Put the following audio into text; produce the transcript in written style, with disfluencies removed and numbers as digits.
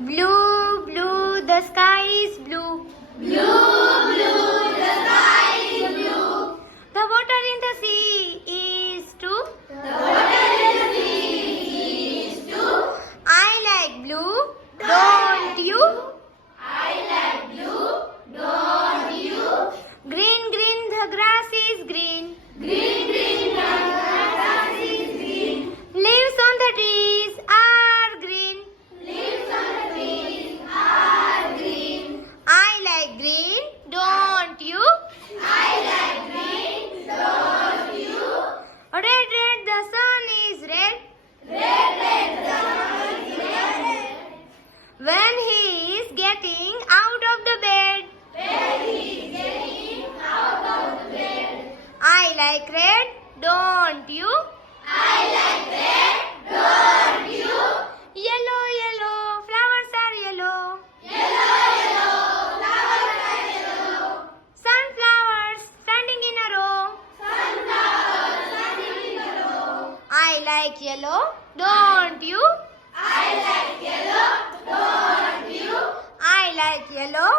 Blue, blue, the sky is blue. Blue, blue, the sky is blue. The water in the sea is too. The water in the sea is too. I like blue, don't you? I like blue, don't you? Green, green, the grass is green. Green, green, the grass is green. Leaves on the trees are green. Leaves on the trees are green. I like green, don't you? I like green, don't you? Red, red, the sun is red. Red, red, the sun is red. When he is getting out of the bed. When he is getting out of the bed. I like red, don't you? I like red, don't you? Yellow, yellow, flowers are yellow. Yellow, yellow, flowers are yellow. Sunflowers standing in a row. Sunflowers standing in a row. I like yellow, don't you? I like yellow, don't you? I like yellow,